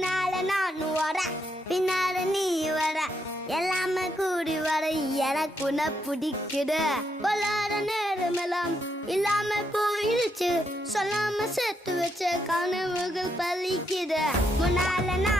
முன்னால நான் வர பின்னால நீ வர எல்லாமே கூடி வர எனக்கு உன்னை பிடிக்குது பொல்லாத நேரமெல்லாம் இல்லாம போயிடுச்சு சொல்லாம சேர்த்து வச்ச கனவுகள் பலிக்குது முன்னால நான்